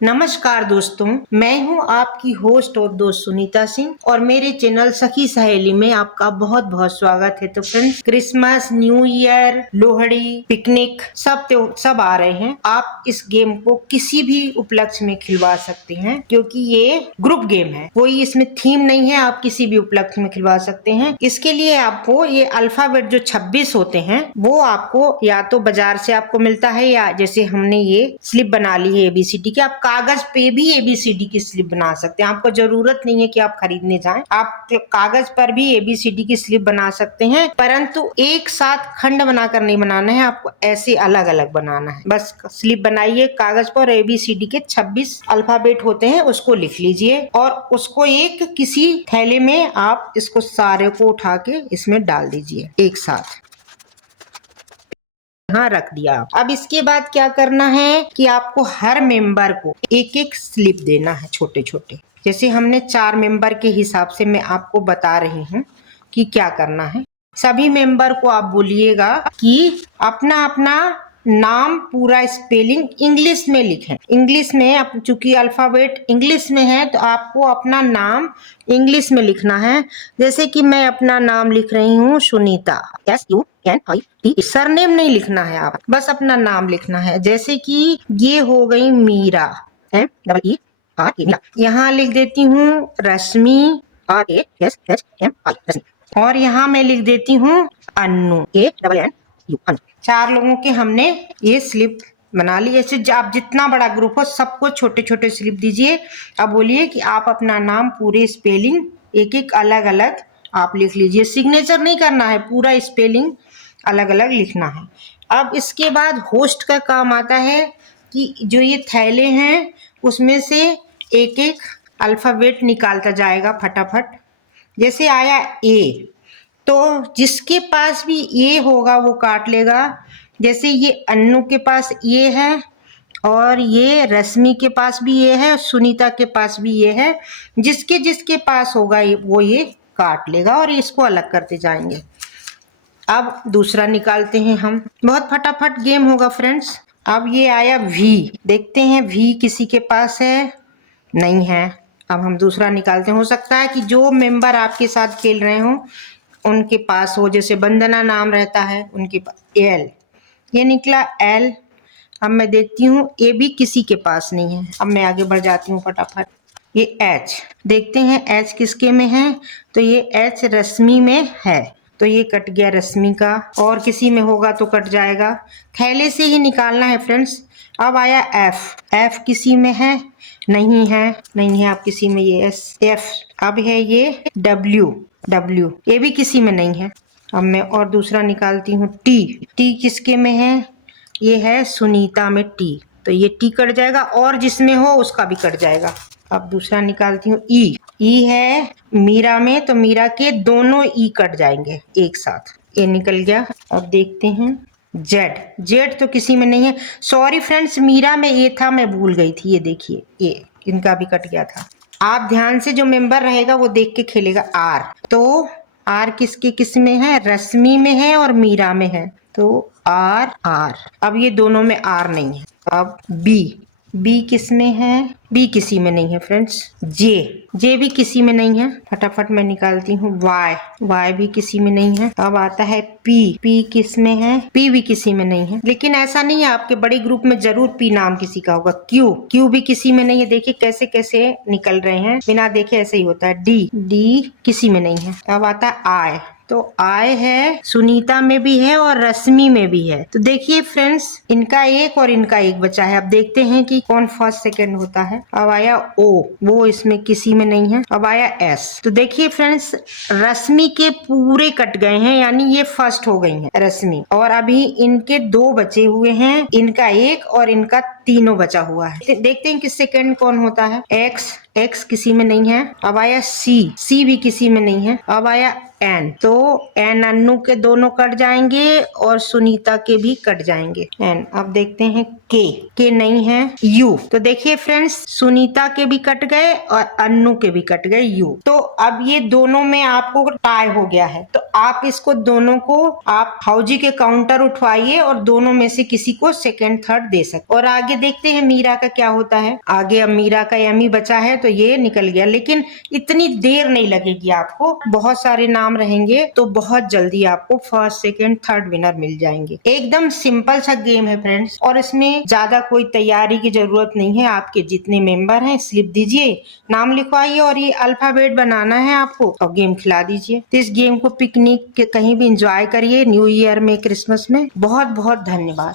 नमस्कार दोस्तों, मैं हूं आपकी होस्ट और दोस्त सुनीता सिंह और मेरे चैनल सखी सहेली में आपका बहुत बहुत स्वागत है। तो friends, Christmas, new year, Lohri, picnic सब आ रहे हैं। आप इस गेम को किसी भी उपलक्ष्य में खिलवा सकते हैं क्योंकि ये ग्रुप गेम है, कोई इसमें थीम नहीं है। आप किसी भी उपलक्ष्य में खिलवा सकते हैं। इसके लिए आपको ये अल्फाबेट जो 26 होते हैं वो आपको या तो बाजार से आपको मिलता है या जैसे हमने ये स्लिप बना ली है एबीसीडी की। आप कागज पे भी एबीसीडी की स्लिप बना सकते हैं। आपको जरूरत नहीं है कि आप खरीदने जाएं। आप कागज पर भी एबीसीडी की स्लिप बना सकते हैं, परंतु एक साथ खंड बनाकर नहीं बनाना है, आपको ऐसे अलग अलग बनाना है। बस स्लिप बनाइए कागज पर, एबीसीडी के 26 अल्फाबेट होते हैं उसको लिख लीजिए और उसको एक किसी थैले में आप इसको सारे को उठा के इसमें डाल दीजिए एक साथ। हाँ, रख दिया। अब इसके बाद क्या करना है कि आपको हर मेंबर को एक एक स्लिप देना है, छोटे छोटे। जैसे हमने 4 मेंबर के हिसाब से मैं आपको बता रही हूँ कि क्या करना है। सभी मेंबर को आप बोलिएगा कि अपना अपना नाम पूरा स्पेलिंग इंग्लिश में लिखें। इंग्लिश में, चूंकि अल्फाबेट इंग्लिश में है तो आपको अपना नाम इंग्लिश में लिखना है। जैसे कि मैं अपना नाम लिख रही हूँ सुनीता, SUNIT। सरनेम नहीं लिखना है, आप बस अपना नाम लिखना है। जैसे कि ये हो गई मीरा, MEERA। यहाँ लिख देती हूँ रश्मि, RASHMI। और यहाँ मैं लिख देती हूँ अन्नू, ANNU। 4 लोगों के हमने ये स्लिप बना ली। ऐसे आप जितना बड़ा ग्रुप हो सबको छोटे छोटे स्लिप दीजिए। अब बोलिए कि आप अपना नाम पूरे स्पेलिंग एक एक अलग अलग आप लिख लीजिए। सिग्नेचर नहीं करना है, पूरा स्पेलिंग अलग अलग लिखना है। अब इसके बाद होस्ट का काम आता है कि जो ये थैले हैं उसमें से एक एक अल्फाबेट निकालता जाएगा फटाफट। जैसे आया ए, तो जिसके पास भी ए होगा वो काट लेगा। जैसे ये अन्नू के पास ये है और ये रश्मि के पास भी ये है, सुनीता के पास भी ये है। जिसके जिसके पास होगा वो ये काट लेगा और इसको अलग करते जाएंगे। अब दूसरा निकालते हैं हम, बहुत फटाफट गेम होगा फ्रेंड्स। अब ये आया वी, देखते हैं वी किसी के पास है, नहीं है। अब हम दूसरा निकालते हैं। हो सकता है कि जो मेंबर आपके साथ खेल रहे हो उनके पास हो, जैसे वंदना नाम रहता है उनके पास एल, ये निकला एल। अब मैं देखती हूँ ए भी किसी के पास नहीं है। अब मैं आगे बढ़ जाती हूँ फटाफट। ये एच, देखते हैं एच किसके में है, तो ये एच रश्मि में है, तो ये कट गया रश्मि का। और किसी में होगा तो कट जाएगा, थैले से ही निकालना है फ्रेंड्स। अब आया एफ, एफ किसी में है, नहीं है, नहीं है आप किसी में। ये एफ। अब है ये डब्ल्यू, डब्ल्यू ये भी किसी में नहीं है। अब मैं और दूसरा निकालती हूँ टी, टी किसके में है, ये है सुनीता में टी, तो ये टी कट जाएगा और जिसमें हो उसका भी कट जाएगा। अब दूसरा निकालती हूँ ई, ई है मीरा में, तो मीरा के दोनों ई कट जाएंगे एक साथ, ये निकल गया। अब देखते हैं जेड, जेड तो किसी में नहीं है। सॉरी फ्रेंड्स, मीरा में ये था, मैं भूल गई थी। ये देखिए ये इनका भी कट गया था। आप ध्यान से जो मेंबर रहेगा वो देख के खेलेगा। आर, तो आर किसके किस में है, रश्मि में है और मीरा में है, तो आर आर। अब ये दोनों में आर नहीं है। अब बी, बी किस में है, बी किसी में नहीं है फ्रेंड्स। जे, जे भी किसी में नहीं है। फटाफट मैं निकालती हूँ वाई, वाई भी किसी में नहीं है। अब आता है पी, पी किस में है, पी भी किसी में नहीं है। लेकिन ऐसा नहीं है, आपके बड़े ग्रुप में जरूर पी नाम किसी का होगा। क्यू, क्यू भी किसी में नहीं है। देखिए कैसे कैसे निकल रहे हैं, बिना देखे ऐसे ही होता है। डी, डी किसी में नहीं है। अब आता है आई, तो आय है सुनीता में भी है और रश्मि में भी है। तो देखिए फ्रेंड्स, इनका एक और इनका एक बचा है। अब देखते हैं कि कौन फर्स्ट सेकंड होता है। अब आया ओ, वो इसमें किसी में नहीं है। अब आया एस, तो देखिए फ्रेंड्स रश्मि के पूरे कट गए हैं, यानी ये फर्स्ट हो गई है रश्मि। और अभी इनके 2 बचे हुए हैं, इनका एक और इनका तीनों बचा हुआ है। देखते हैं कि सेकंड कौन होता है। एक्स, एक्स किसी में नहीं है। अब आया सी, सी भी किसी में नहीं है। अब आया एन, तो एन अन्नू के दोनों कट जाएंगे और सुनीता के भी कट जाएंगे एन। अब देखते हैं के नहीं है, यू। तो देखिए फ्रेंड्स, सुनीता के भी कट गए और अन्नू के भी कट गए यू। तो अब ये दोनों में आपको टाई हो गया है, तो आप इसको दोनों को आप हाउजी के काउंटर उठवाइए और दोनों में से किसी को सेकेंड थर्ड दे सकते। और आगे देखते हैं मीरा का क्या होता है। आगे अब मीरा का यमी बचा है, तो ये निकल गया, लेकिन इतनी देर नहीं लगेगी आपको, बहुत सारे नाम रहेंगे तो बहुत जल्दी आपको फर्स्ट सेकेंड थर्ड विनर मिल जाएंगे। एकदम सिंपल सा गेम है फ्रेंड्स, और इसमें ज्यादा कोई तैयारी की जरूरत नहीं है। आपके जितने मेंबर हैं स्लिप दीजिए, नाम लिखवाइए और ये अल्फाबेट बनाना है आपको और गेम खिला दीजिए। तो इस गेम को पिकनिक के कहीं भी एंजॉय करिए, न्यू ईयर में, क्रिसमस में। बहुत बहुत धन्यवाद।